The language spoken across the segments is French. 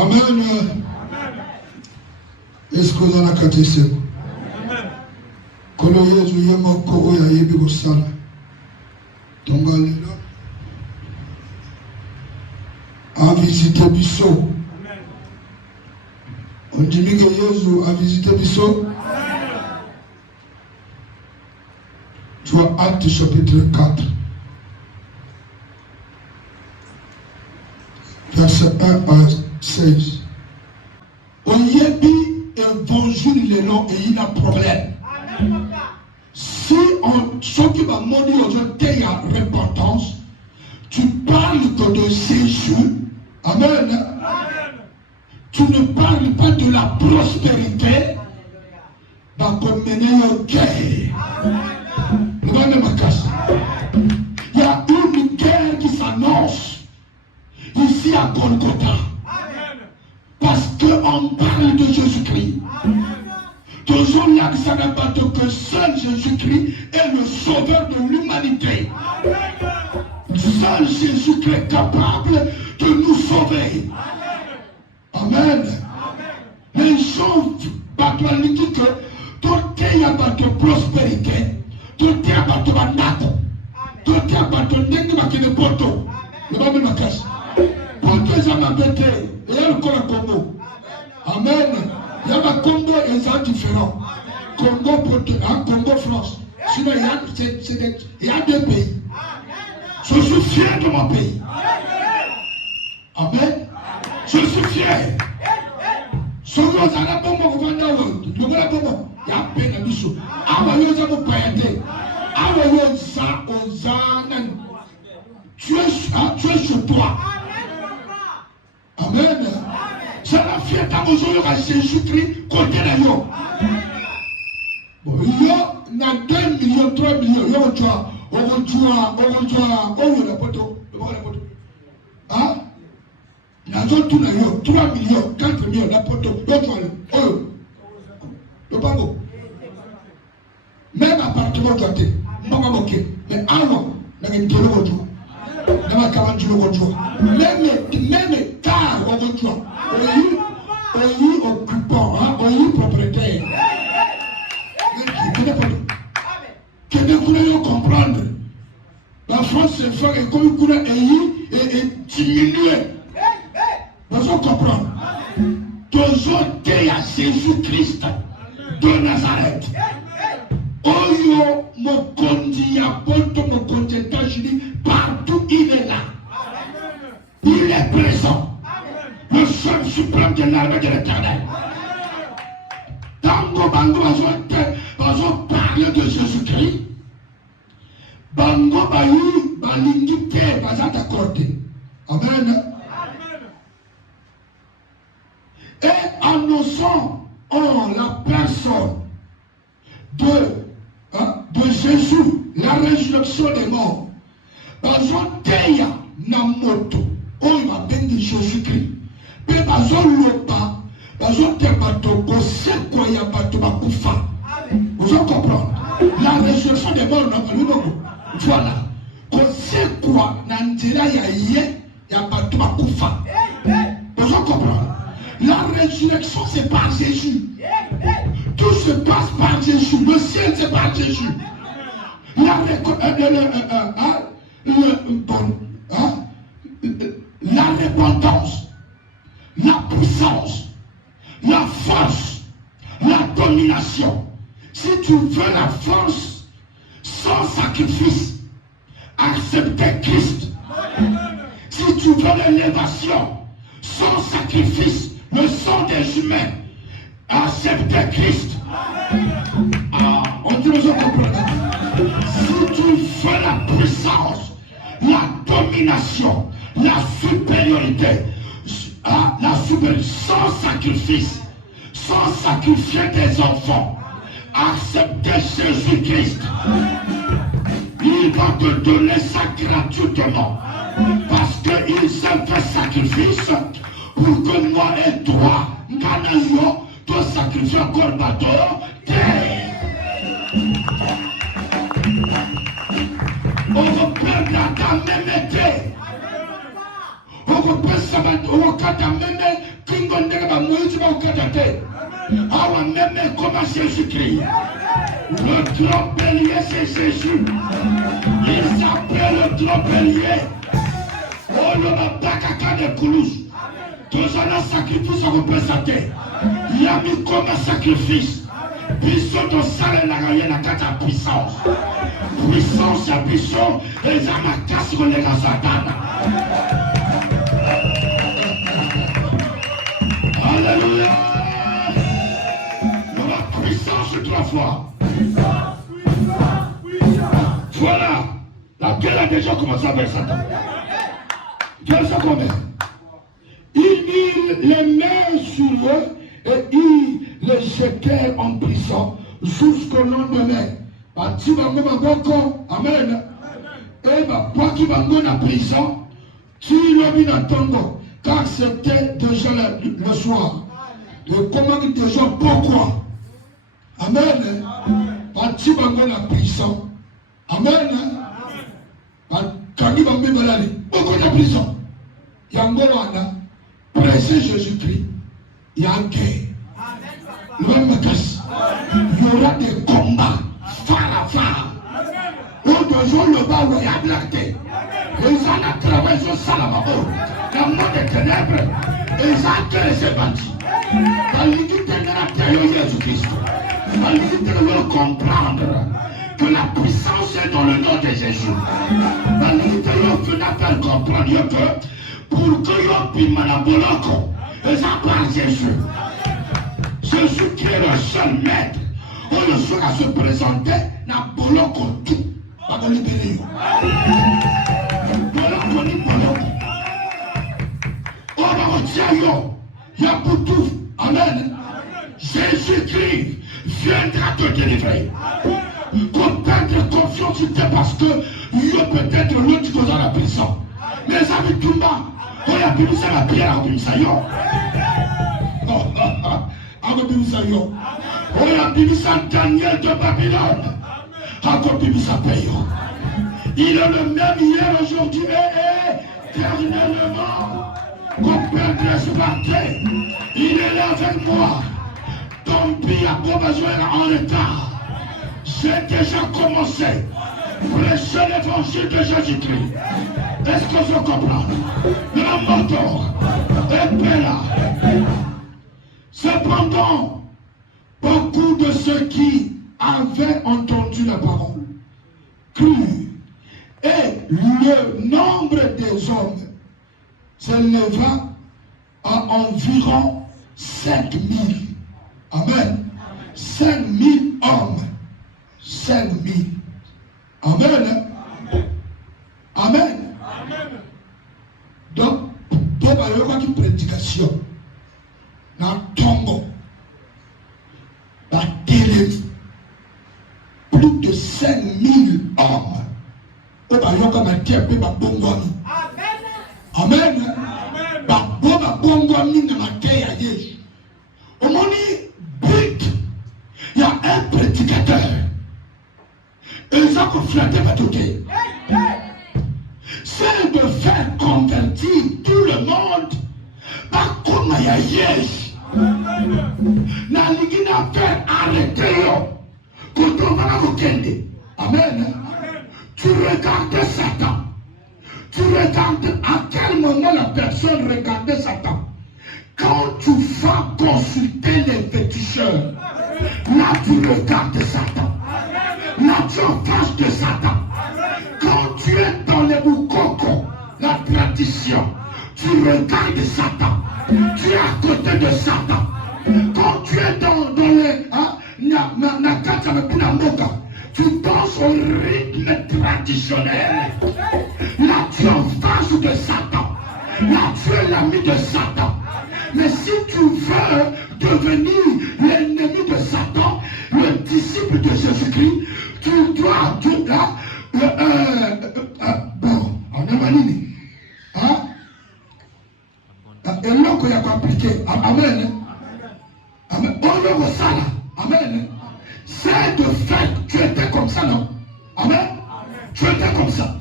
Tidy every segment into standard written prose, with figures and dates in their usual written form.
Amen. Est-ce que vous en avez caté ça? Quand Jésus est mort, il y a eu un sale. Donc, a visité Bissot. On dit que Jésus a visité Bissot. Tu vois, Actes chapitre 4. Verset 1 à 16. On y a dit évangile les noms et il y a un problème. Si ce qui va mourir aujourd'hui il y a repentance, tu parles que de Jésus. Amen. Tu ne parles pas de la prospérité. Va mener au guerre. Il y a une guerre qui s'annonce ici à Golgotha. Parce qu'on parle de Jésus-Christ. Toujours il y a que seul Jésus-Christ est le sauveur de l'humanité. Seul Jésus-Christ est capable de nous sauver. Amen. Les gens disent que tout est à de prospérité, tout est à de nappe, tout est à de poteau. Le Bible m'a caché. Pour que j'aime m'embêter, il y a le Congo. Amen. Il y a un Congo et c'est différent. Congo France. Sinon, il y a deux pays. Je suis fier de mon pays. Amen. Je suis fier. Ce que vous avez il y a peine à bisou. Tu es chez toi. Amen. C'est la fierté à Jésus-Christ côté de nous. Il y a 2 millions, 3 millions. Il y a 3 millions, 4 millions, la poteau, même appartement gâté, mais avant, même car on y occupant, on y propriétaire. Que comprendre. La France se fait comme une est diminuée. Vous comprenez? Toujours à Jésus-Christ de Nazareth. Oyo Mokondi Yapoto Mokondi États-Unis, partout il est là. Il est présent. Le seul suprême de l'armée de l'Éternel. Tango Bango Bazo parle de Jésus-Christ. Bango Bayi Balingite Bazat accordé. Amen. Et annonçant en la personne de Jésus, la résurrection des morts. Bazo Teya Namoto, on m'a béni Jésus-Christ. Mais Bazo Lopa, Bazo Tebato, Kose Koya Bato Bakufa. Vous comprenez? La résurrection des morts, voilà. Kose Kwa Nandira Yaye, Yabato Bakufa. Vous comprenez? La résurrection, c'est par Jésus. Tout se passe par Jésus. Le ciel, c'est par Jésus. La repentance, la puissance, la force, la domination. Si tu veux la force sans sacrifice, accepter Christ. Si tu veux l'élévation sans sacrifice, le sang des humains, accepter Christ. On dit aux autres comprendre. Si tu fais la puissance, la domination, la supériorité, sans sacrifice, sans sacrifier des enfants, accepter Jésus-Christ. Il va te donner ça gratuitement. Parce qu'il s'est fait sacrifice pour que moi et toi, nous te sacrifions encore bateau. On va perdre ta même été. On va perdre ta même Même comme Jésus-Christ. Le grand bélier, c'est Jésus. Il s'appelle le grand bélier. Oh, le bakaka de Koulouche. Tous un sacrifice à représenter. Il y a mis comme un sacrifice. Puissant de salle et la gagne la carte puissance. Puissance à puissance et les amateurs sur les Satan. Alléluia. La puissance 3 fois. Voilà. La guerre a déjà commencé avec Satan. Quel ça combien? Il mit les mains sur eux et il les jetait en prison jusqu'au lendemain. Amen. Et quoi qu'il va en prison, tu l'as mis dans ton dos, car c'était déjà le soir. Le commande des gens, pourquoi? Amen. Tu vas en prison. Amen. Quand il va me balader, pourquoi la prison? Il y a un moment, prêcher Jésus-Christ, il y a un guerre. Il y aura des combats phare à phare. Au-dessous, le bas où il y a de l'arté. Ils ont travaillé sur ça là-bas. Dans le monde des ténèbres, ils ont créé ces bandits. Dans l'unité de la terre, Jésus-Christ. Dans l'unité de comprendre que la puissance est dans le nom de Jésus. Dans l'unité de la faire comprendre que pour que l'on puisse m'anaboloko, et ça par Jésus. Jésus qui est le seul maître, on le sera se présenter dans boloko tout. Pas de libérer. Boloko ni boloko. On va retirer. Il y a pour tout. Amen. Jésus-Christ viendra te délivrer. Qu'on perde confiance sur toi parce que il y a peut-être l'autre qui est dans la prison. Mais ça veut tout bas. On a pu ça la pierre à Bimisayo. À Bimisayo. On a pu ça Daniel de Babylone. À Bimisa Payo. Il est le même hier, aujourd'hui et éternellement. Qu'on perdrait ce matin. Il est là avec moi. Ton pays a pas besoin en retard. J'ai déjà commencé. Prêcher l'évangile de Jésus-Christ. Est-ce que je comprends? Le moteur est là. Cependant, beaucoup de ceux qui avaient entendu la parole crurent. Et le nombre des hommes s'éleva à environ 5000. Amen. 5000 hommes. 5000. Amen. Amen. Donc, pour avoir une prédication, dans le tombeau, dans télé, plus de 5000 hommes. Pour avoir une prédication, amen. Au moment but, il y a un prédicateur. Et ça qu'on flattait pas tout. C'est de faire convertir tout le monde par comme il y a yes. La ligue n'a fait arrêter quand on va vous kende. Amen. Tu regardes Satan. Tu regardes à quel moment la personne regardait Satan. Quand tu vas consulter les féticheurs, là tu regardes Satan. Là tu es en face de Satan. Quand tu es dans les boukoko, la tradition, tu regardes Satan. Tu es à côté de Satan. Quand tu es dans les tu danses au rythme traditionnel. Là tu es en face de Satan. Là tu es l'ami de Satan. Mais si tu veux devenir l'ennemi de Satan, le disciple de Jésus-Christ, tu dois tout là. Bon, on est malini. Hein? Et là qu'on a compliqué. Amen. Amen. On est ça là. Amen. C'est de fait, tu étais comme ça, non? Amen. Tu étais comme ça.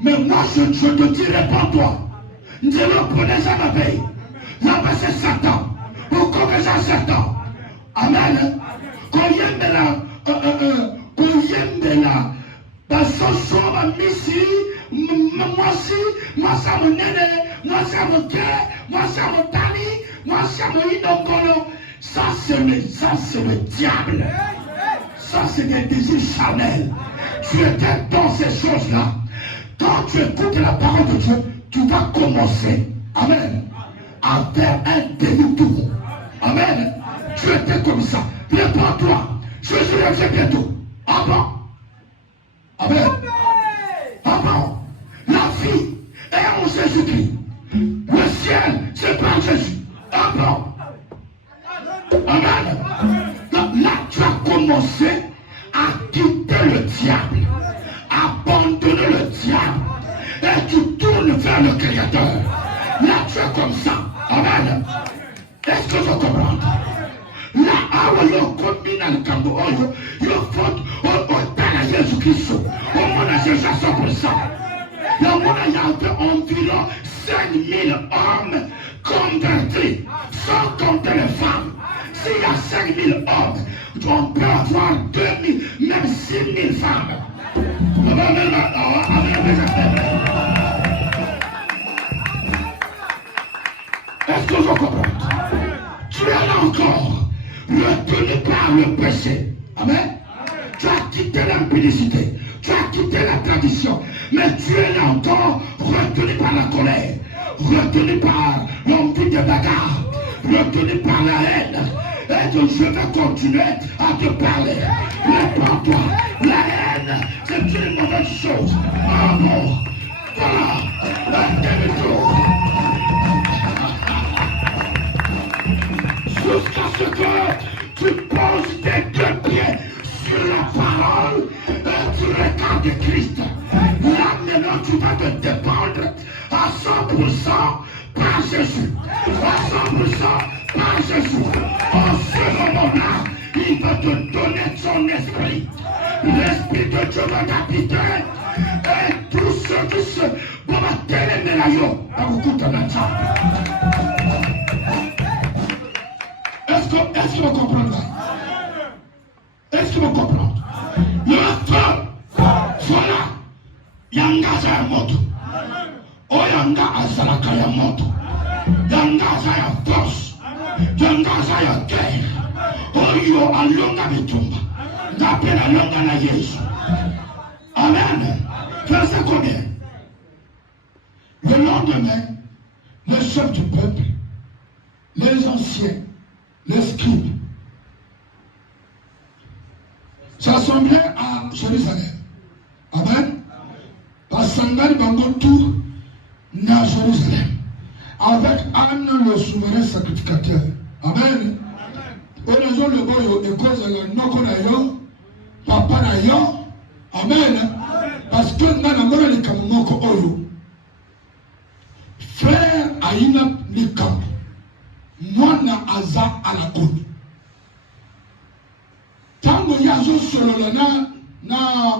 Mais moi, je te dis, réponds-toi. Nous allons prendre ça ma paix. La c'est Satan. Pourquoi que c'est Satan? Amen. Koyembela basoso bamisi mwasi amonene mwasi amoke mwasi amotani mwasi amoidongolo. Ça c'est le diable. Ça c'est des désirs charnels. Tu étais dans ces choses-là. Quand tu écoutes la parole de Dieu, tu vas commencer, amen, à faire un demi-tour. Amen. Tu étais comme ça. Prépare-toi. Je reviens bientôt. Ah bon? Amen. Ah bon? La vie est en Jésus-Christ. Le ciel, c'est par Jésus. Ah bon? Amen. Là, tu as commencé à quitter le diable, abandonner le diable, et tu tournes vers le Créateur. Là, tu es comme ça. Amen. Est-ce que je comprends? Là, il y a un cambo, il y a Jésus-Christ, au monde à Jésus à 100%. Le monde il y a environ 5000 hommes convertis, sans compter les femmes. S'il y a 5000 hommes, on peut avoir 2000, même 6000 femmes. Est-ce que je comprends? Tu es là encore, retenu par le péché. Amen. Tu as quitté l'impudicité, tu as quitté la tradition, mais tu es là encore, retenu par la colère, retenu par l'envie de bagarre, retenu par la haine. Et donc je vais continuer à te parler. Réponds-toi, la haine, c'est une mauvaise chose. Amour, voilà, un demi-tour. Jusqu'à ce que tu poses tes deux pieds sur la parole et tu regardes Christ. Là maintenant tu vas te dépendre à 100% par Jésus. À 100% par Jésus. En ce moment-là, il va te donner son esprit. L'esprit de Dieu va t'habiter. Et tous ceux qui se battent les médaillons, est-ce que vous comprenez là? Est-ce que vous comprenez? Le feu, voilà, yanga za moto, o yanga azalaka ya moto, yanga za ya force, yanga za ya guerre, oyo alonga bitumba, napela alonga na Yesu. Amen. Verset combien? Le lendemain, les chefs du peuple, les anciens, les scribes s'assemblaient à Jérusalem. Amen. Basangari bango tout na Jérusalem avec Anne le souverain sacrificateur. Amen. Onazo le boyo école la noko na yo papa na yo. Amen. Parce que nana mona le kamoko oyo frère aina ni kambo mwana aza alakoni. Tango yazo solola na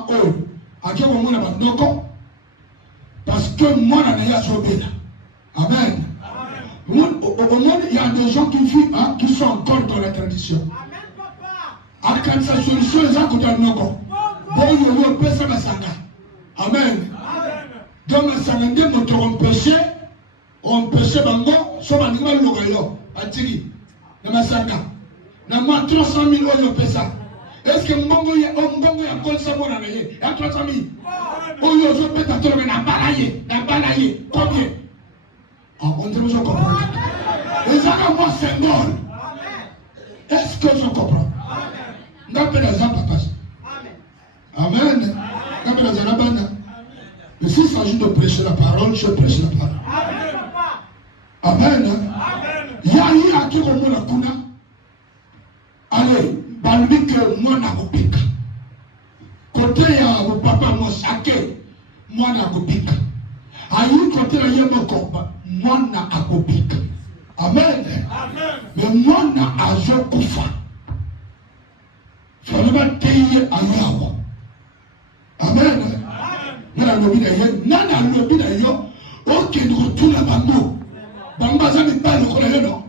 oyo akewa mwana bandoko parce que mwana na yazo bena. Amen. Au monde il y a des gens qui vivent qui sont encore dans la tradition. Amen papa. Avec sa solution les gens qui noko. Bon yo pesa masanga. Amen. Donc masanga ndé moto on péché bango so bandima lokayo. Atiri, na masanga, na moi 300 000 oyo pesa. Est-ce que mbongo ya kol sabona na ye? Ya 300 000. Oyo zo peta tolo na balaye, combien? On dirait que je comprends. Et ça comme moi symbole. Est-ce que je comprends? N'appelle les gens papa. Amen. N'appelle les gens bana. Mais s'il s'agit de prêcher la parole, je prêche la parole. Amen. Yahi akiko mwana kuna. Allez, balbi que mwana kupika. Côté ya papa mosake mwana kupika. Ayi côté la yema komba mwana akupika. Amen. Mais mwana azo kufa. Falema teye ayawa. Amen. Nana lobi na yo, ok nous retourne à bango. Bamba baza mibali lokola yo non.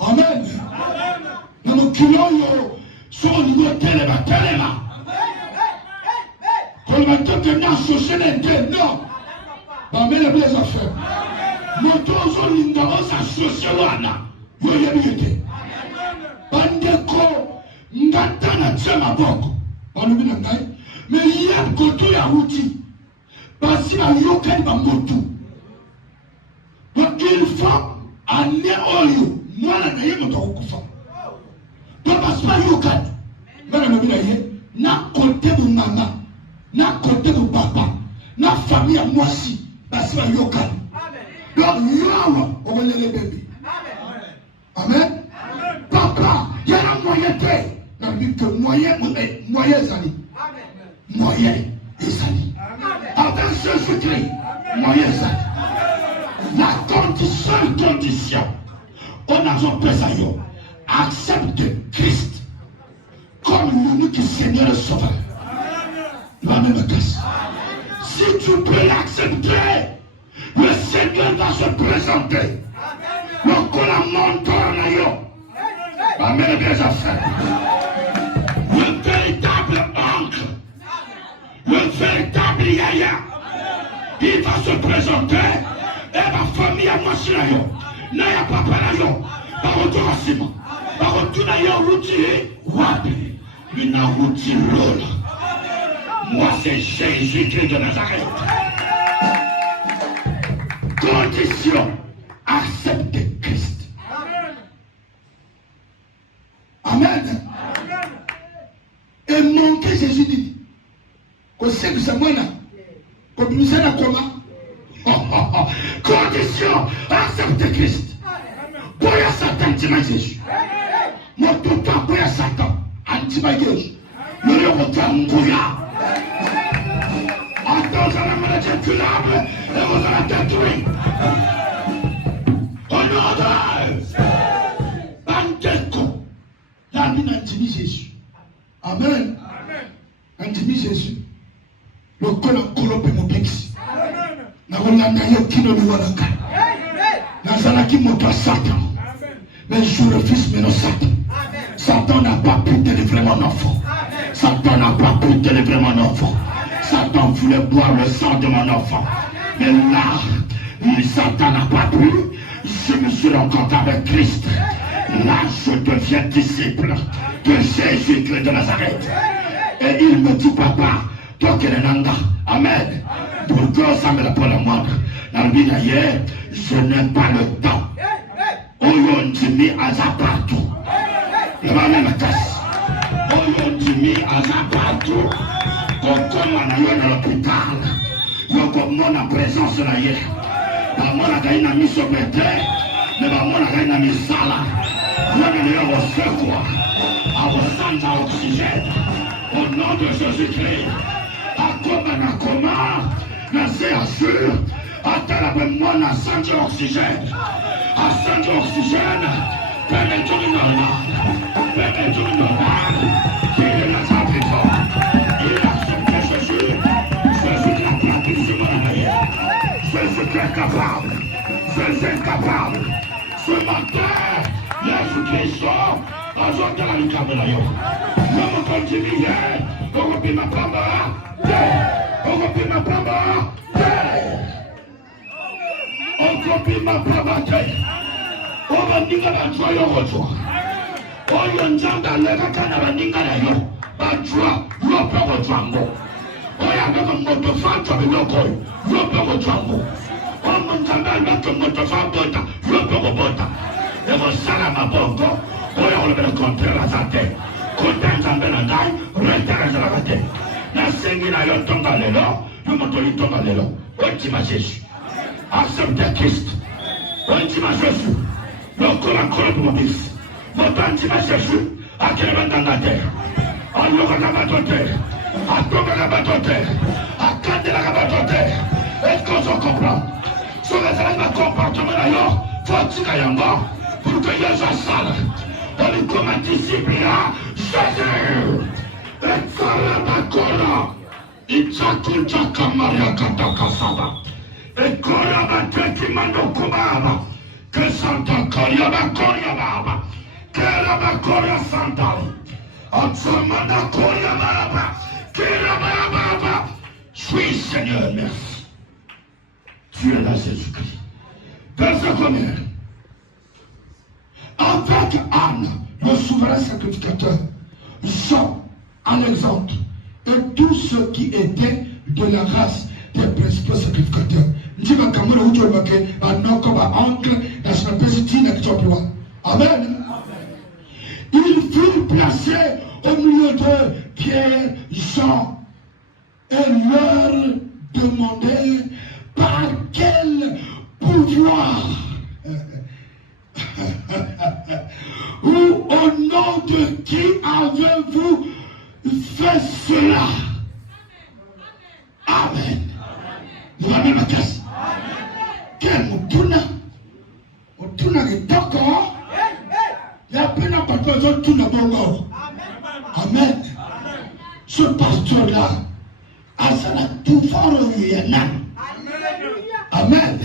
Amen. Na mokili oyo soki olingi otelema koloba te ke naassocie na ete non bamele bi eza faible moto ozolinga osassocie wana yo oyebi ye te bandeko ngata na tie maboko balobi na ngai me ye koto ya wuti basi bayokani bamotu donc il faut ane oyo mwana na ye moto akokufa donc basi bayokani ngana lobi na ye na kote bomama na kote bopapa na famille ya mwasi basi bayokani donc yawa okolele bebe amen papa yana moyen te nalobi ke moyen ezali moyen ezali avec Jésus-Christ moyen ezali la seule condition on a zopesa yo accepte Christ comme l'unique Seigneur et Sauveur. La même casse. Si tu peux l'accepter, le Seigneur va se présenter. Le collamonteur na yo. Amen, bien affaires. Le véritable ancre, le véritable yaya, il va se présenter. Et ma famille a moi sur yo. Na ya papa na yo. Par retour à Simon. Par retour à yo, routier. Wapi. Mina routier lola. Moi, c'est Jésus-Christ de Nazareth. Condition, accepter Christ. Amen. Et manquer Jésus dit, que c'est que c'est moi là, comme nous sommes comment? Condition, accepter Christ. Pour Satan, tu m'as Jésus. Moi, tout le temps, pour Satan, anti-ma Jésus. Le lion de Mouya. Attends, ça va me laisser culable et vous allez détruire. Au nom de Bandeko, la mine intime Jésus. Amen. Intime Jésus. Le colloque mon pexi. Na rolanda yo kino ni walaka. Na zalaki moto Satan. Mais je refuse maintenant Satan. Satan n'a pas pu délivrer mon enfant. Satan n'a pas pu délivrer mon enfant. Satan voulait boire le sang de mon enfant. Mais là, Satan n'a pas pu. Je me suis rencontré avec Christ. Là, je deviens disciple de Jésus-Christ de Nazareth. Et il me dit, papa, toi qui es un amen. Pour que ça me l'appelle à moi. Je n'ai pas le temps. Oyondimi azapartout. Le même casse. Oyondimi azapartout. Comme on a eu dans l'hôpital. Comme on a présence là hier. On a gagné une mission pétée. Mais on a gagné une mission là. On a eu un secours. À vos sangs à oxygène. Au nom de Jésus-Christ. À comment c'est assure. Attends la bonne moi na sang d'oxygène. À sang d'oxygène. Permettons une normal. Permettons une normal. Qui est la prison. Il a accepté Jésus. Jésus qui a planté sur mon arrière. Jésus qui est capable. Jésus est capable. Ce matin, Jésus-Christ ajoute la lucarne de la yo. Même quand tu vivais, on reprit ma plamba. On reprit ma plamba. On copie ma probate. On va dire la joie au retour. On y a un gens dans le cacana va dire la yo. La joie, l'opé au jambo. On y a un moto fan sur le loco. L'opé au jambo. On m'a dit que moto fan bota. L'opé au bota. Et vous salama bongo. On y a le contre la santé. Content en benandai. Restez la santé. Na sengi na yo tonga lelo. Le moto li tonga lelo. On t'y m'a Jésus. Accepte Christ. On t'y m'a Jésus. Le collant pour mon fils. Votre t'y m'a Jésus. À quel moment dans la terre. À l'eau la batote. À tomber la batote. À canter la batote. Est-ce qu'on se comprend? Sur les éléments comportement d'ailleurs, faut-il qu'il y ait un mort pour que y ait un sale. On est comme un disciple là. Jésus. Et ça la bacola. Itchakunja kamaria kataka saba. Ekola bateki mando kubaba. Santa Koryaba Koryaba. Keraba Korya Santa. Atsamana Koryaba. Keraba. Oui, Seigneur, merci. Tu es là, Jésus-Christ. Verset combien? Avec Anne, le souverain sacrificateur, Jean, Alexandre, et tous ceux qui étaient de la race des principaux sacrificateurs. Amen. Ils furent placés au milieu de Pierre, Jean, et leur demandèrent par quel pouvoir ou au nom de qui avez-vous fait cela? Amen. Nous allons la caisse. Quel mutuna? Mutuna est d'accord. Il y a plein de personnes qui ne vont pas. Amen. Ce pasteur-là, Asana pouvoir au Yénan. Amen.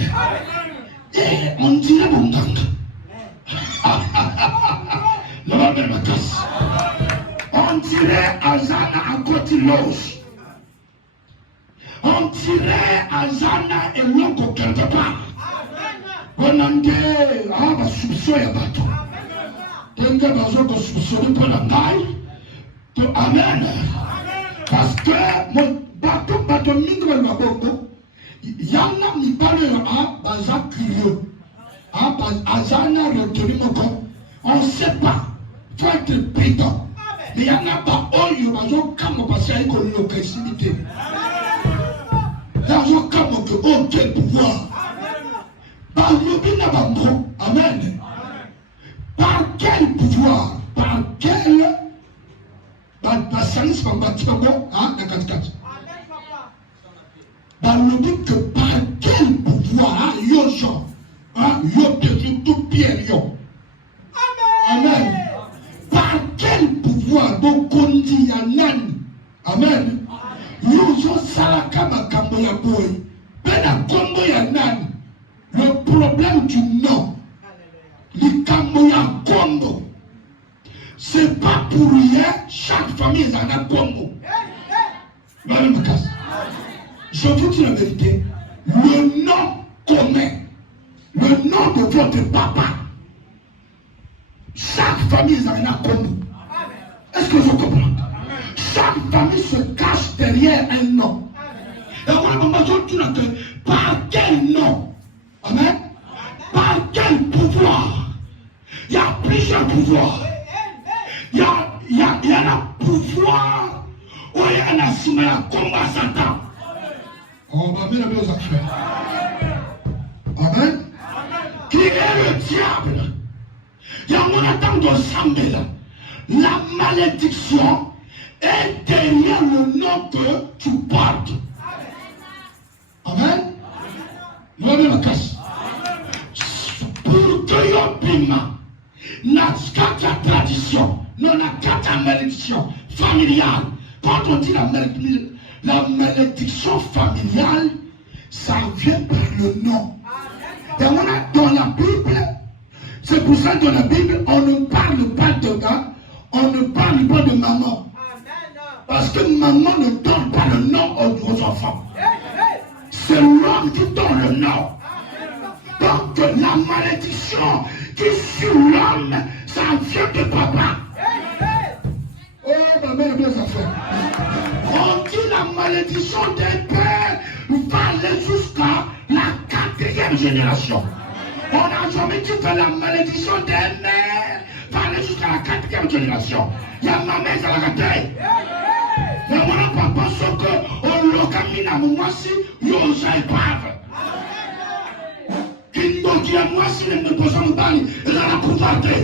Et on dirait mon gang. On dirait Azana à côté loge. On dirait Azana et l'oncle quelque part. On a dit, ah, bah, soupçon et bateau. Et que bah, je soupçonne pour la taille. Amen. Parce que mon bateau mingre le bongo. Yana mi parle à Baza curieux. À Azana retenu mon corps. On ne sait pas. Il faut être pédant. Mais il n'y en a pas. Oh, il y a comme parce qu'il y a une localité. Il y a comme aucun pouvoir. Amen. Par quel pouvoir? Par quel par quel pouvoir? Amen. Par quel pouvoir? Amen. Le problème du nom, c'est pas pour rien, chaque famille en a Congo. Je vous dis la vérité, le nom commun, le nom de votre papa, chaque famille en a Congo. Est-ce que je comprends? Chaque famille se cache derrière un nom. Et voilà, on va dire par quel nom? Amen. Par quel pouvoir? Il y a plusieurs pouvoirs. Il y a un pouvoir où il y a un assumé à combat Satan. On va mettre les affaires. Amen. Qui est le diable? Il y a un attente de Samuel. La malédiction est derrière le nom que tu portes. Amen. Nous allons la casse. Pour que l'opima n'a qu'à tradition, non n'a qu'à malédiction familiale. Quand on dit la malédiction familiale, ça vient par le nom. Et on a dans la Bible, c'est pour ça que dans la Bible, on ne parle pas de gars, on ne parle pas de maman. Parce que maman ne donne pas le nom aux enfants. C'est l'homme qui donne le nom. Donc la malédiction qui sur l'homme, ça vient de papa. Oh, ma mère, bien ça fait. On dit la malédiction des pères va aller jusqu'à la 4e génération. On a jamais dit que la malédiction des mères va aller jusqu'à la 4e génération. Il y a ma mère à la raté. Mais voilà, papa, ce que on l'a caminé à moi si, yo, j'ai pas. Qui a moi si les besoins de balle, et là la pauvreté.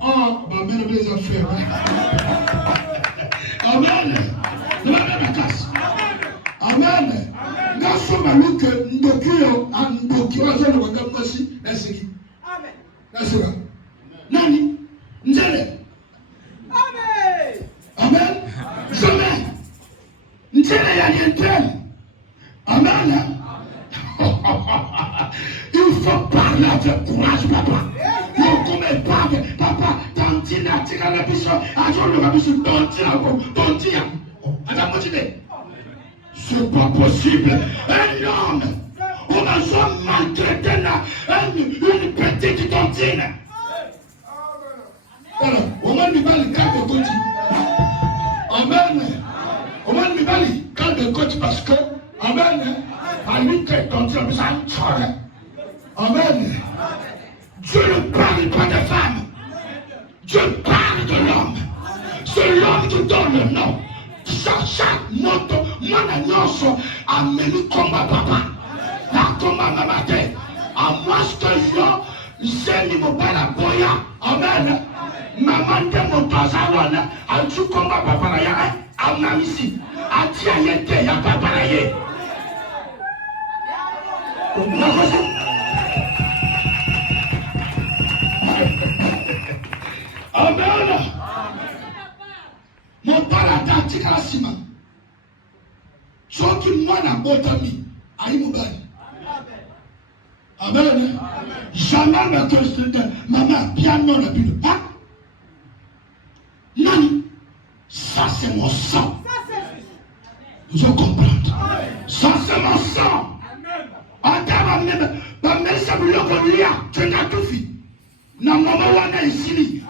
Oh, ma mère les affaires. Amen. De la même casse. Amen. Nous sommes à lui que Ndokio, Ndokio, je le regarde aussi, c'est qui? Amen. C'est là. Nani? Ndele. Amen. Amen. Jamais. Ndele, il y a rien tel. Amen. Il faut parler avec courage, papa. Vous ne pas, papa, tantine a tiré la biche, à jour le rabiche, tantine. C'est pas possible. Un homme, on a jamais maltraité une petite tantine. Alors, on va lui parler quand de côté. Amen. On va lui parler quand de côté parce que, amen, à lui que tantine, ça me tue. Amen. Dieu ne parle pas de femme. Dieu parle de l'homme. C'est l'homme qui donne le nom. Chaque moto, mon annonce a mené comme ma papa. Là, comme ma maman. À moi, ce que j'ai mis mon père à Boya. Amen. Maman de mon tazawana. A tout comme ma papa. A ma ici. A tia yete ya papa. Amen. Mon parata tika sima. Soki mwana botami ayi mobali. Amen. Jamais me questionne maman bien non la Bible. Ah. Nani. Ça c'est mon sang. Vous comprenez. Ça c'est mon sang. Amen. Ba mesa buloko lia. Tu n'as tout fait. Na mama wana isili.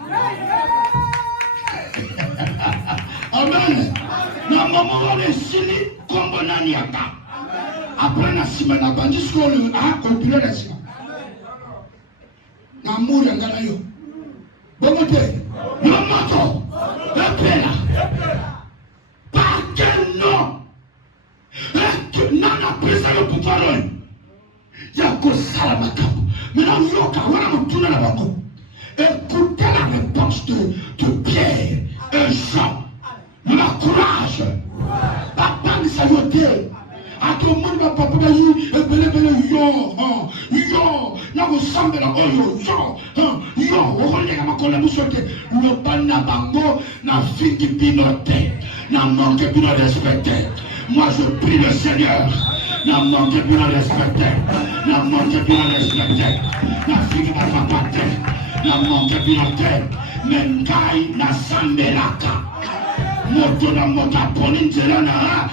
Amen. Na mama wana isili kombo nani ata. Après na sima na bandi skolo a kopilo na sima. Na muri ngana yo. Bomote. Mamoto. Epela. Par quel nom? Nana presa yo pouvoir. Yako salamakabu. Maintenant, yoka wana mutuna na bako. Écoutez la réponse de Pierre et Jean. Le courage. Papa ne s'ajoute. À tout le monde, papa m'a dit, yo, na go sambe na yo, on regarde ma colle bouchotte. Le bana bango, na fiki pinote, na manque pino respecté. Moi je prie le Seigneur, na manque pino respecté, na manque pino respecté, na fiki na papate, na manque pinote, mengai na sambelaka, moto na mota poninjela na,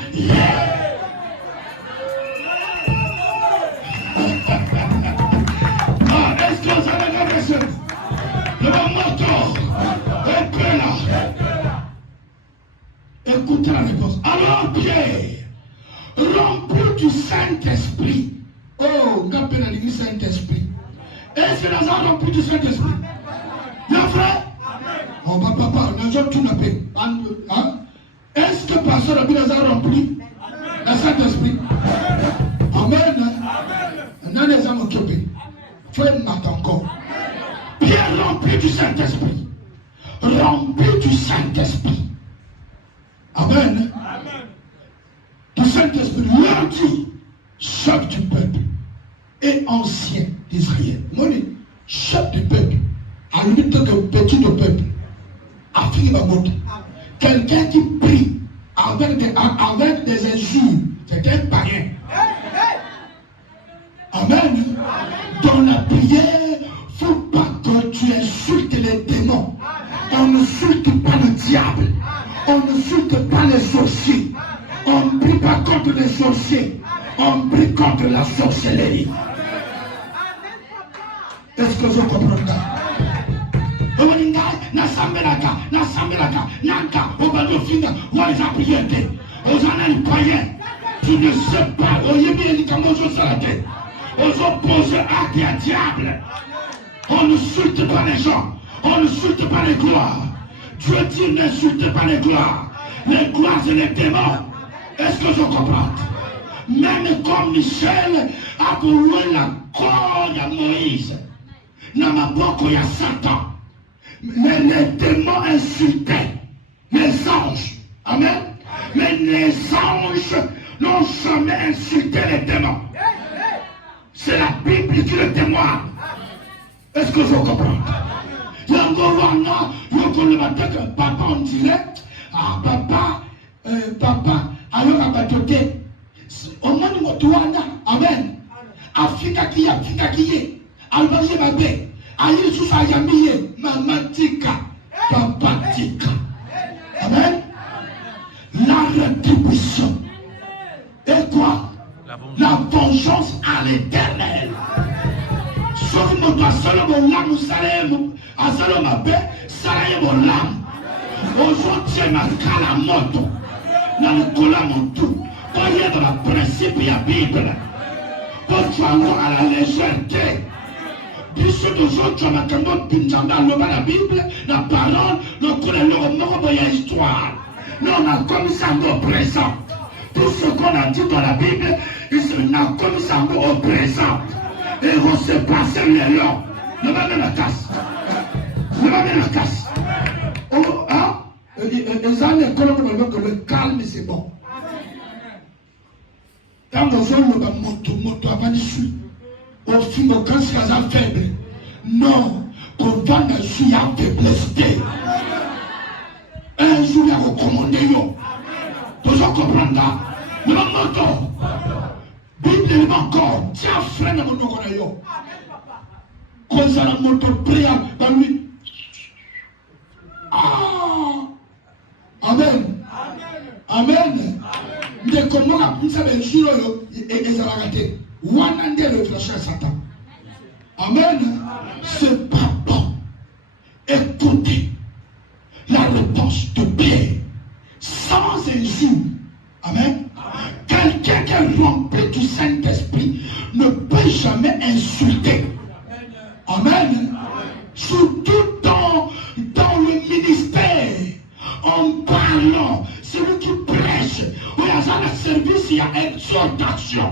est-ce que vous avez la question? Le moto est prêt là. Écoutez la réponse. Alors Pierre, rempli du Saint-Esprit. Oh, on appelle l'église Saint-Esprit. Est-ce que nous avons rempli du Saint-Esprit? Bien frère? Oh, papa, nous avons tout appelé. Est-ce que pasteur a bien rempli le Saint-Esprit? Amen. Nous les avons occupés. Frère m'attend encore. Pierre rempli du Saint-Esprit. Rempli du Saint-Esprit. Amen. Du Saint-Esprit. Leur dit, chef du peuple et ancien d'Israël. Moi, chef du peuple, à limite de petit du peuple, a fini ma mode. Quelqu'un qui prie avec des injures, c'est un païen. Amen. Dans la prière, il ne faut pas que tu insultes les démons. On n'insulte pas le diable. On n'insulte pas les sorciers. On ne prie pas contre les sorciers. On prie contre la sorcellerie. Est-ce que vous comprenez ça? Tu ne sais pas. On oppose à des diables. On n'insulte pas les gens. On n'insulte pas les gloires. Dieu dit n'insulte pas les gloires. Les gloires c'est les démons. Est-ce que je comprends? Même comme Michel a voulu la corps de Moïse. Dans ma boîte il y a Satan. Mais les démons insultaient les anges. Amen. Mais les anges n'ont jamais insulté les démons. C'est la Bible qui le témoigne. Est-ce que vous comprenez? Il y a encore un papa, on dirait, ah papa, alors à batoté. Au moins, nous amen. Afrika qui est. Albanais Babé. Aïe sous sa yamiye. Maman tika. Papa tika. Amen. La rétribution. Et quoi? La vengeance à l'éternel. Sur mon doigt, seul mon lame, salem, à seul ma paix, salem mon lame. Aujourd'hui, ma cala moto. Dans le collant mon tout. Quand il y a dans le principe, il y a la Bible. Quand tu as encore à la légèreté. Puisque d'aujourd'hui, ma camote, pinjanda, la Bible, la parole, le collant, le mot, il y a histoire. Nous, on a comme ça au présent. Tout ce qu'on a dit dans la Bible, on a comme ça au présent. Et on se passe les lois. Ne va pas la casse. Ne va pas la casse. Oh, hein? Les années, que le calme, c'est bon. Quand on a moto, avant de suivre, au film, quand c'est faible. Non, qu'on va dans le faiblesse. Un jour, il a recommandé. Toujours comprendre. Le moto. Bible encore. Tiens, frère, de mon nom. Quand ça la moto prière, par lui. Ah! Amen. Amen. Mais comment on a pu savoir et ça va rater? One le frère Satan. Amen. C'est pas bon. Écoutez la réponse de Pierre. Sans injure. Amen. Quelqu'un qui est rempli du Saint-Esprit ne peut jamais insulter. Amen. Surtout dans le ministère, en parlant, celui qui prêche, où il y a un service, il y a exhortation.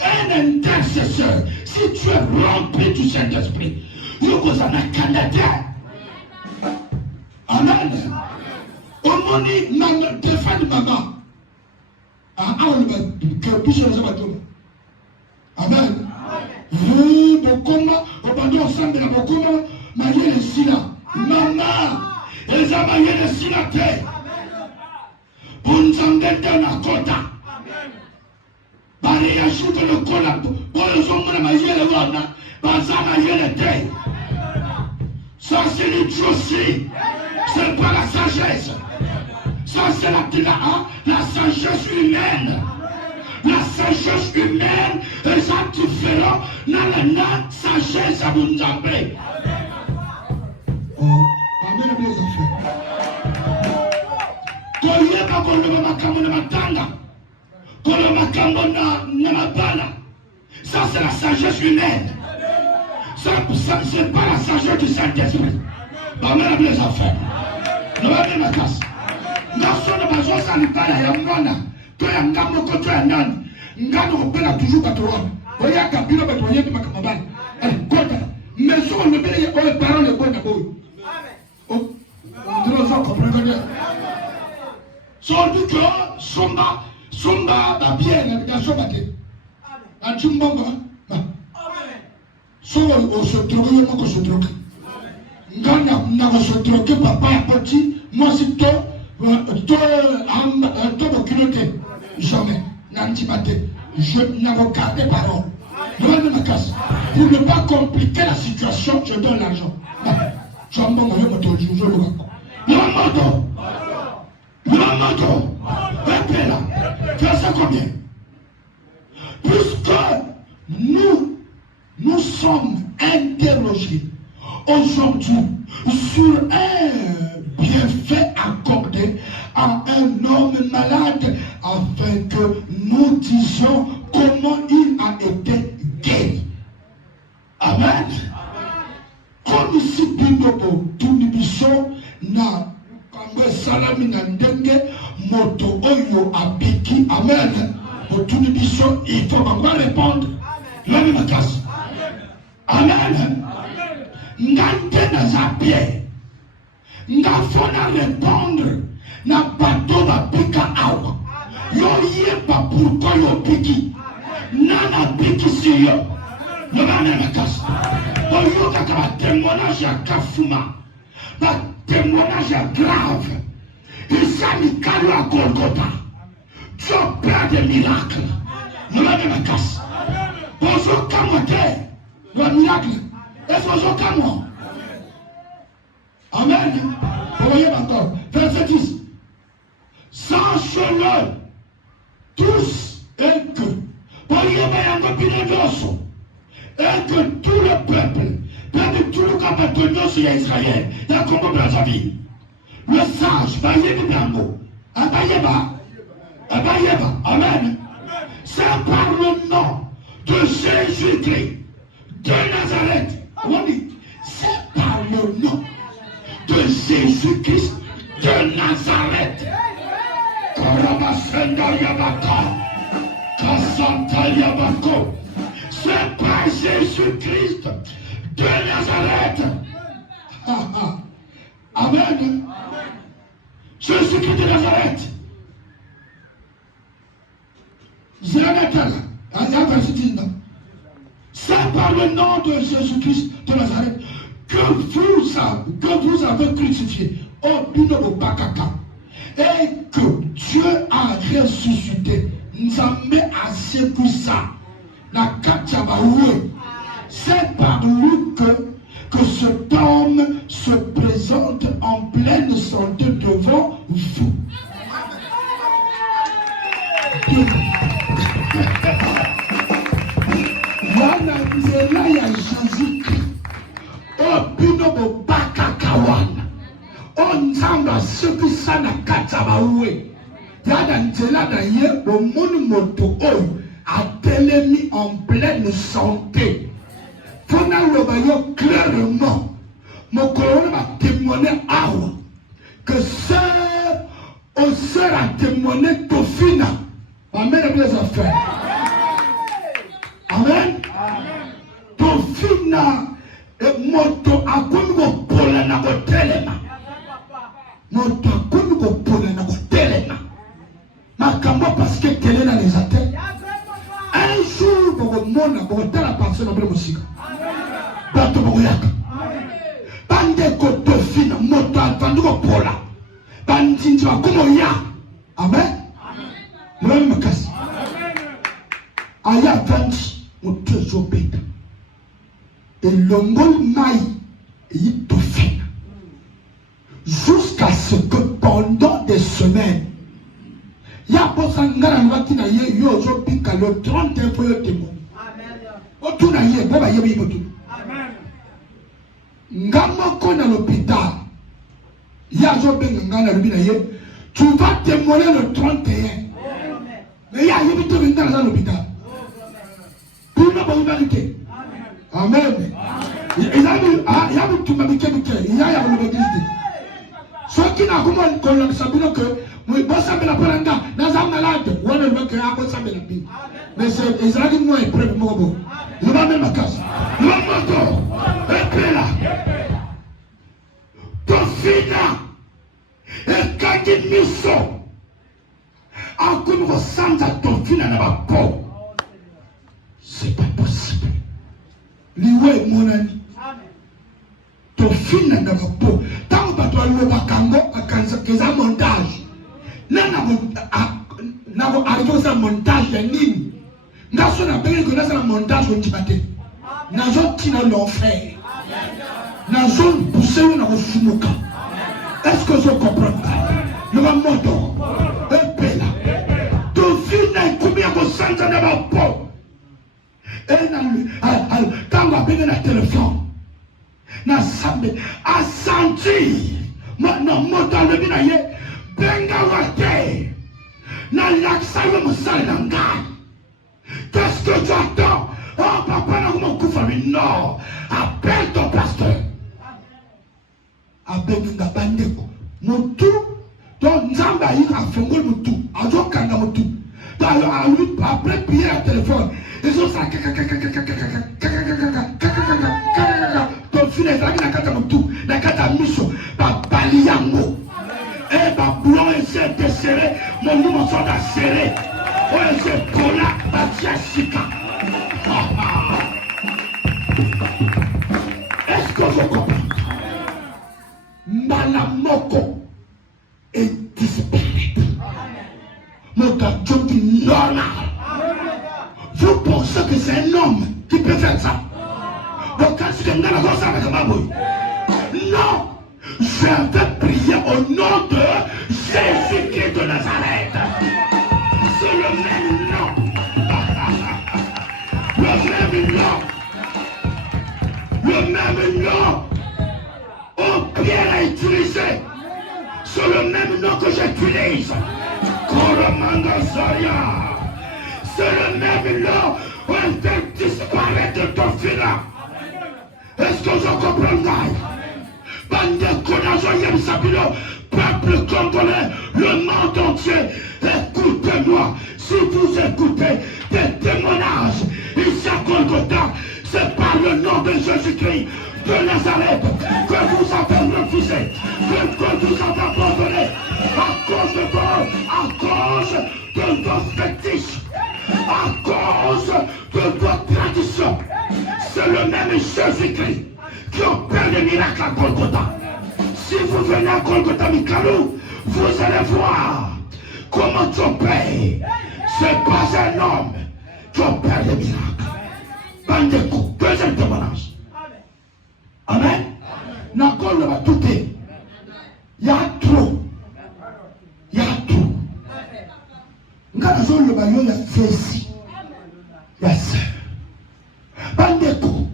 Un intercesseur, si tu es rempli du Saint-Esprit, il y a un candidat. Amen. Au moment où défendre maman, amen. Oui, bon comment, au bandit ensemble de la bocoma, marié le sila. Maman, ils ont marié le sila. Pour nous emmener dans la côte. Bari ajoute le cola. Pour les hommes, marié le wana. Baza marié le thé. Ça, c'est le aussi. C'est pas la sagesse. Ça, c'est la sagesse humaine. La sagesse humaine est différente dans la sagesse à Bunzambé. Oh, amen, les enfants. Quand il y a pas de makambo de matanga, quand le makambo na mabala, ça c'est la sagesse humaine. Ça c'est pas la sagesse du Saint-Esprit. Amen, les enfants. Nous allons la casse. Nation de maison sanitaire, il y a mwana. Toi, il y a ngambo koto ya nani. Ngano kopela toujours patron. Oya kabilo patron yetu makamabani. Allez, kota. Mais si on ne veut pas les parents les bonnes d'abord. Oh, on doit comprendre. Sans doute que somba ba bien l'habitation baté. Un chumbongo. So on se drogue, on se drogue. Ngana na se drogue papa petit. Moi c'est toi culotté. Jamais. Je n'ai regardé parole. Pour ne pas compliquer la situation, je donne l'argent. Je vais m'envoyer mon tour. Je le raconte. Le moto. Répète-là. Verset combien? Puisque nous sommes interrogés aujourd'hui sur un bienfait accordé à un homme malade afin que nous disions comment il a été guéri. Amen. Comme si Binobo, Tunibisho, na Salami na ndenge, moto oyo abiki. Amen. Pour Tunibisho, il faut pas répondre. L'homme me casse. Amen. Ngante na zapie. Ngafona répondre. Na bateau va pika awa. Yo yeba pourquoi yo piki. Nana piki si yo. Le mané me casse. Yo kaka témoignage à Kafuma. Un témoignage grave. Il s'est calé à Golgotha. Dieu perd des miracles. Le mané me casse. Bonjour Kamote, le miracle. Est-ce bonjour Kamote? Amen. Vous voyez maintenant, verset 10. Sachez-le tous et que, et que tout le peuple, de tout le compatriote sur Israël, dans le Congo Brazzaville, le sage, amen. C'est par le nom de Jésus-Christ de Nazareth. On dit, c'est par le nom de Jésus-Christ de Nazareth. C'est par Jésus-Christ de Nazareth. Amen. Jésus-Christ de Nazareth. C'est par le nom de Jésus-Christ de Nazareth que vous avez crucifié au Bino Bakaka et que Dieu a ressuscité. Nzambe a secouru ça. C'est par lui que cet homme se présente en pleine santé devant vous. Là, il y a Jésus-Christ. Oh, Bino Bakakawan. Oh, Nzamba, ce que ça n'a qu'à t'abaouer. Yada Nzela d'aye, au monde moto, oh, a télémis en pleine santé. Faut le voyons clairement. Mon colonel m'a témoigné que sœur, aux sœurs a témoigné Tofina. Amen, les affaires. Amen. Tofina, moto a comme pola na telema. Moto a comme pola na telema. Makambo parce que télé na les athées. Un jour, pour le monde, pour la personne après musique. Bato boyaka. Bande ko Tofina, moto a vendu ko pola. Bandinji wa como ya. Amen. Amen. Même casse. Aya vandi moto zobeta. Et le monde maï est Tofina. Jusqu'à ce que pendant des semaines, il y a pas ça qui n'a eu le 31 fois le témoin. Autour n'a eu pas y a tout. Ngamo qu'on à l'hôpital. Il y a Jobé Ngana le tu vas témoigner le 31. Mais il y a eu tout dans l'hôpital. Pour ne pas humanité. Amen. Il y a eu tout ma il y a eu l'église. Ceux qui n'ont pas qu'on s'abonne que nous sommes la paranga, nous sommes malades, on ne veut que nous sommes la vie. Mais c'est Israël qui nous est prêt pour nous. Nous allons même à casa. Nous allons et là. Tofina et Kadi Miso. À quoi nous ressemblons à Tofina dans ma peau? C'est pas possible. Liwe mon ami. Tofina dans ma peau. Tant que tu as le bakango, à un montage. N'a arrêté un montage de Nîmes. N'a pas que c'est un montage de Tibate. N'a pas tiré l'enfer. N'a pas poussé dans le Fumuka. Est-ce que je comprends? Le moto. Et Pela. Tofina, combien de sang dans ma peau? Et quand on va payer le téléphone, n'a pas senti. Maintenant, moto le binaye. Benga wate. Na laksayo musale na ngai. Qu'est-ce que tu attends? Oh papa na kuma kufa non. Appelle ton pasteur. Abenga bandeko. Mutu. Donc Nzamba yi afongol mutu. Ajo kanga mutu. Après prier à téléphone. Ils ont ça. Ton fils est là qui n'a qu'à mutu. N'a qu'à miso. Papa liango. Et ma blanc essaie de serrer, mon nom s'en a serré. Oh, c'est pour la Batiachika. Est-ce que vous comprenez? Malamoko est disparaître. Mon gars, normal. Vous pensez que c'est un homme? Non, je vais prier au nom de Jésus-Christ de Nazareth. C'est le même nom. Le même nom. Le même nom. Oh, Pierre a utilisé. C'est le même nom que j'utilise. C'est le même nom où elle fait disparaître de ton final. Est-ce que je comprends? Peuple congolais, le monde entier, écoutez-moi. Si vous écoutez des témoignages ici à Golgotha, c'est par le nom de Jésus-Christ de Nazareth que vous avez refusé, que vous avez abandonné à cause de vos fétiches, à cause de vos traditions. C'est le même Jésus-Christ qui opère les miracles à Golgotha. Si vous venez à Golgotha Mikalou, vous allez voir comment tu opères. C'est pas un homme qui opère les miracles. Bandeko, deuxième témoignage. Amen. N'akol le va tout est. Il y a trop. Il y a trop. Nganazo le bayo ya fesi. Ya sœur. Bandeko.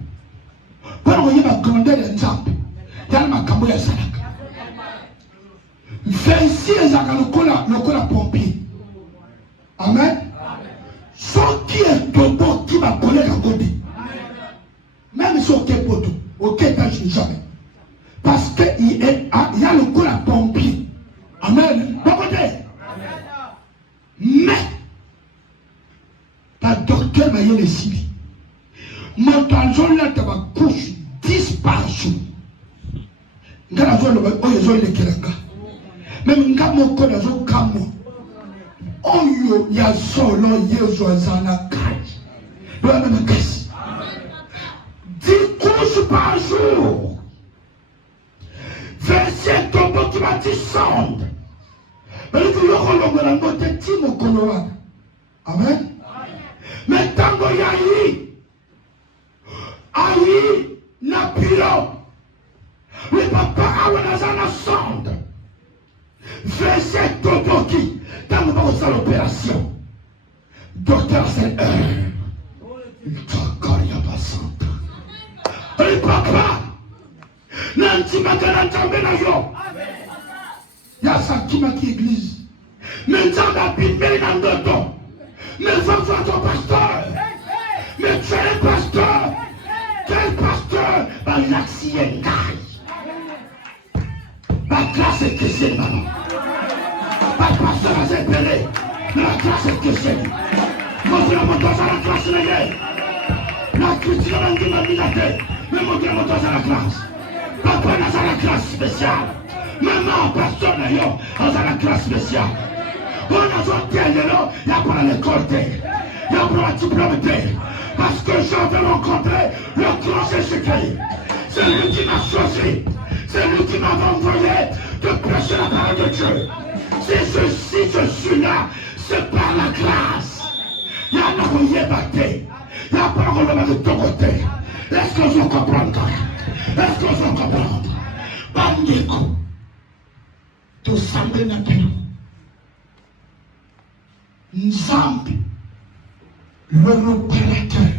Pendant qu'il y a ma grandeur de Nzambe. Il y a ma kambo ya salaka. Fesi ezaka lokola pompier. Amen. Ce qui est tobo qui va coller la côté. Même si ok poto, ok étage jamais. Parce qu'il y a le coup la pompier. Amen. Bon côté. Mais, ta docteur m'a eu les civils. Mon tanzon là, tu vas coucher 10 par jour. Nga zone oyo le kelanga. Même nga moko na zo kamo. Oyo ya solo yezo zana kai. Doa na kasi. 10 couches par jour. Verset tombe qui va descendre. Mais le colongo la motte timo colorado. Amen. Mais tango yayi. Ayi na pilo. Le papa a une sonde. Verset tombe qui. Tango va faire l'opération. Docteur c'est il t'a passante. Le papa. Nanti makana tambe na yo. Ya sakima qui église. Mais t'as bimé dans le dos. Mais va voir ton pasteur. Mais tu es le pasteur. Quel pasteur? Un accident. La classe est chrétienne, maman. Pas de pasteur à s'épérer. Mais la classe est chrétienne. Montrez-moi dans la classe, les gars. La critique a été dominée. Mais montrez-moi dans la classe. Papa n'a pas la classe spéciale. Maman, pasteur n'a pas la classe spéciale. On a besoin de il n'y a pas l'école, il n'y a pas la diplôme. Parce que je veux rencontrer le grand Jésus-Christ. C'est lui qui m'a choisi. C'est lui qui m'a envoyé de prêcher la parole de Dieu. Si je suis là, c'est par la grâce. Il y a un envoyé batté. Il n'y a pas un de ton côté. Est-ce que je comprends? Est-ce que je comprends? Bandeko. Tout semble naturel. Nzambe, le réparateur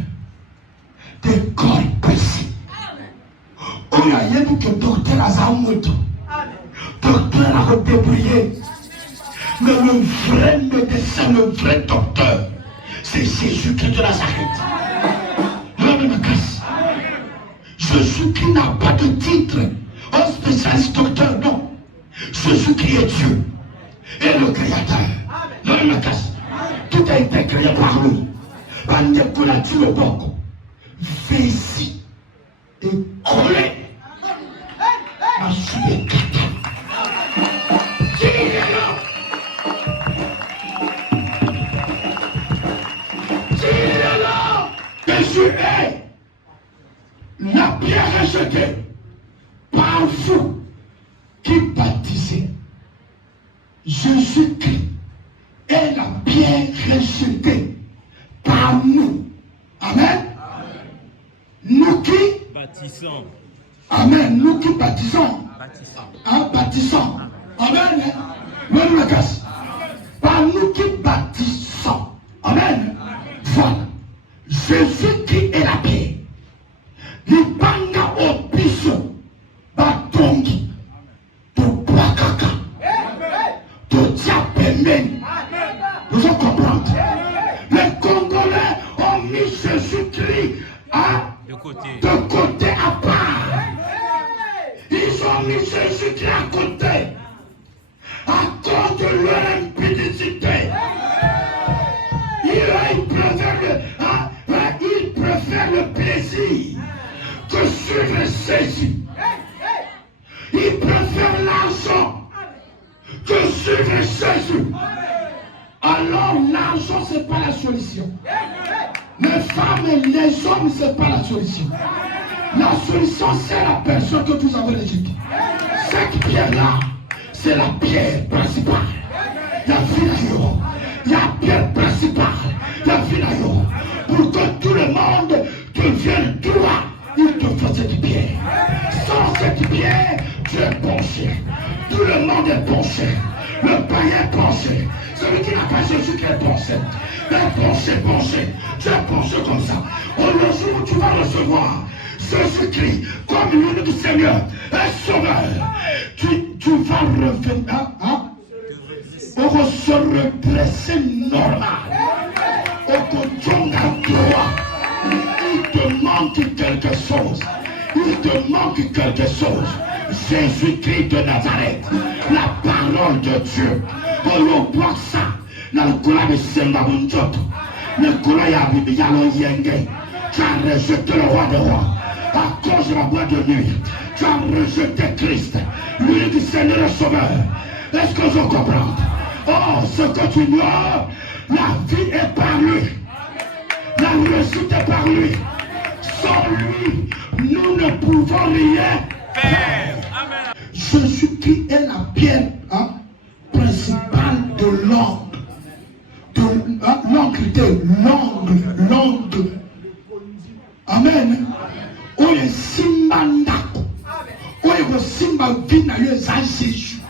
des corps péchés. On a dit que docteur a Zamoto. Docteur a débrouillé. Mais le vrai médecin, le vrai docteur, c'est Jésus-Christ de Nazareth. Jésus-Christ n'a pas de titre. Un spécialiste docteur, non. Jésus-Christ est Dieu. Et le Créateur. Non, il me casse. Tout a été créé par lui. Bandeko la tue au boko. Fais ici. Et collé. Ma suite kata. Tire-le. Jésus est la pierre rejetée par vous qui baptisez. Jésus-Christ est la pierre rejetée par nous. Amen. Nous qui Bâtissons. Amen. Nous qui bâtissons. Bâtissons. Amen. Même le casse. Par nous qui bâtissons. Amen. Voilà. Jésus-Christ est la paix. L'ipanga au piso. Batongi. To Bakaka. To Tiapemen. Vous en comprenez? Les Congolais ont mis Jésus-Christ de côté à part. Ils ont mis Jésus-Christ à côté à cause de leur impudicité. Ils préfèrent le plaisir que suivre Jésus. Ils préfèrent l'argent que suivre Jésus. Alors l'argent, ce n'est pas la solution. Les femmes et les hommes, ce n'est pas la solution. La solution, c'est la personne que vous avez rejetée. Cette pierre-là, c'est la pierre principale. La finayo. La pierre principale. La finayo. Pour que tout le monde devienne droit, il te faut cette pierre. Sans cette pierre, tu es penché. Tout le monde est penché. Le païen est penché. Celui qui n'a pas Jésus qui est penché. Penché. Tu es penché comme ça. Au jour où tu vas recevoir Jésus-Christ comme l'unique Seigneur et Sauveur, tu vas revenir. On va se redresser normal. Il te manque quelque chose. Il te manque quelque chose. Jésus-Christ de Nazareth, la parole de Dieu. On voit ça dans le courant de Sembabunjoto. Le courant Yaloyenge. Tu as rejeté le roi des rois à cause de la boîte de nuit. Tu as rejeté Christ, l'unique Seigneur et Sauveur. Est-ce que je comprends? Oh, ce que tu ignores, la vie est par lui. La réussite est par lui. Sans lui, nous ne pouvons rien faire. Jésus-Christ est la pierre principale de l'angle. L'angle. Amen. Oye simba ndako. Oye simba vina yo za Jésus.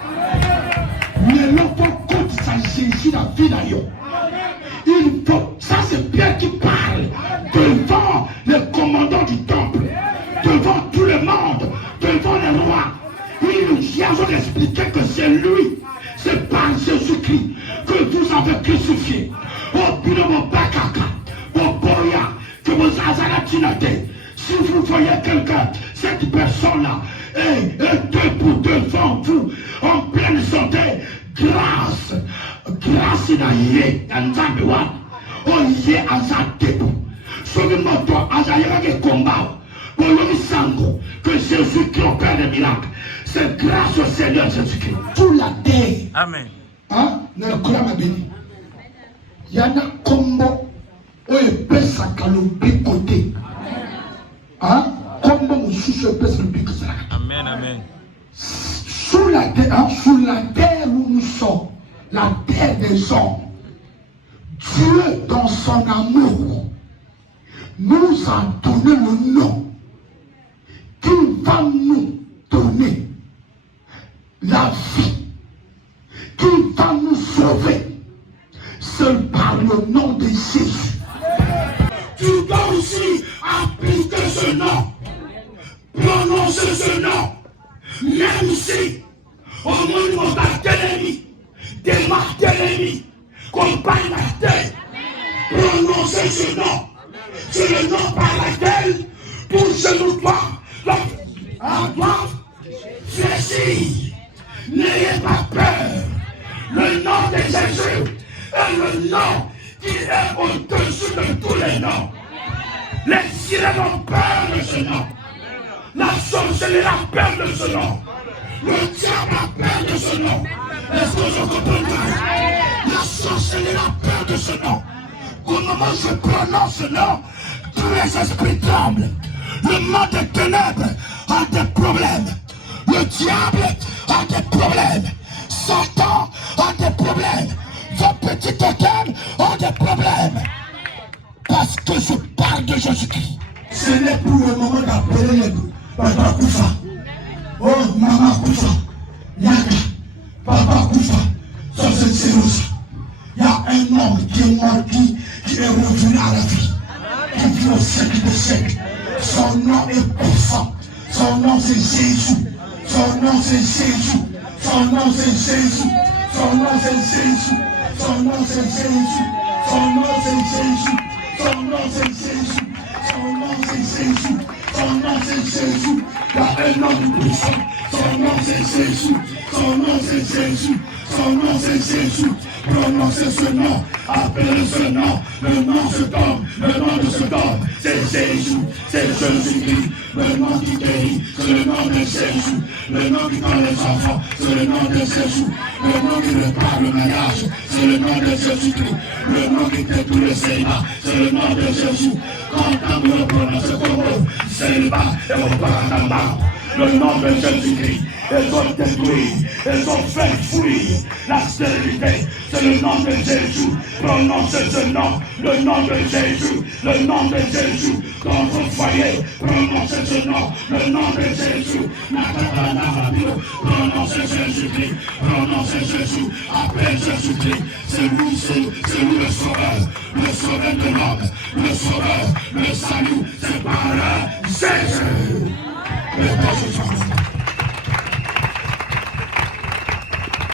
Le lopo compte sa Jésus la vie d'ailleurs. Il faut, ça c'est Pierre qui parle devant le commandant du temple, devant tout le monde, devant les rois. Il nous a expliqué que c'est lui, c'est par Jésus-Christ que vous avez crucifié. Au binomo bakaka, au boya, que vous avez tinaté. Si vous voyez quelqu'un, cette personne-là est debout devant vous, en pleine santé, grâce inaye, Nzambewa, on y est à sa debout. Souvenez-moi, toi, à Zayaka combat, pour le sango, que Jésus-Christ opère des miracles. C'est grâce au Seigneur Jésus-Christ. Tout la terre. Amen. Hein? Dans le Coran béni. Il y en a combo, où il peut s'accaloper côté. Hein? Comment vous souffrez le but que ça? Amen, amen. Sous la terre où nous sommes, la terre des hommes, Dieu dans son amour nous a donné le nom qui va nous donner la vie, qui va nous sauver. C'est par le nom de Jésus. Tu dois aussi appliquer ce nom, prononcer ce nom, même si au monde Barthélemy, des Barthélemy, compagne Martin, prononcer ce nom. C'est le nom par lequel, pour genoux doivent fléchir. N'ayez pas peur. Le nom de Jésus est le nom qui est au-dessus de tous les noms. Les sirènes ont peur de ce nom. La sorcellerie a peur de ce nom. Le diable a peur de ce nom. Est-ce que je comprends? La sorcellerie a peur de ce nom. Au moment où je prononce ce nom, tous les esprits tremblent. Le monde des ténèbres a des problèmes. Le diable a des problèmes. Satan a des problèmes. Vos petits totems ont des problèmes. Parce que je parle de Jésus-Christ. ce n'est plus le moment d'appeler les Papa Koufa. Oh, Maman Koufa. Yaka. Papa Koufa. Ça, c'est Rosa. Il y a un homme qui est mort, qui est revenu à la vie. Qui vit au siècle des siècles. Son nom est puissant. Son nom c'est Jésus. Son nom c'est Jésus. Son nom c'est Jésus. Son nom c'est Jésus. Son nom c'est Jésus. Son nom c'est Jésus. Son nom c'est Jésus. Son nom c'est Jésus. Son nom c'est Jésus. Il y a un nom puissant. Son nom c'est Jésus. Son nom c'est Jésus. Son nom c'est Jésus. Prononcez ce nom. Appelez ce nom. Le nom se tombe. Le nom de ce homme, c'est Jésus. C'est Jésus-Christ. Le nom qui guérit, c'est le nom de Jésus. Le nom qui parle les enfants, c'est le nom de Jésus. Le nom qui répare le mariage, c'est le nom de Jésus-Christ. Le nom qui détruit le célibat, c'est le nom de Jésus. Quand vous le prononcez comme mot, célibat et repart. Le nom de Jésus-Christ, ils ont détruit, ils ont fait fuir la stérilité. C'est le nom de Jésus. Prononcez ce nom, le nom de Jésus, le nom de Jésus. Dans votre foyer, prononcez ce nom, le nom de Jésus. Prononcez Jésus-Christ, prononcez Jésus, appelez Jésus-Christ. C'est lui le sauveur de l'homme, le sauveur, le salut, c'est par Jésus.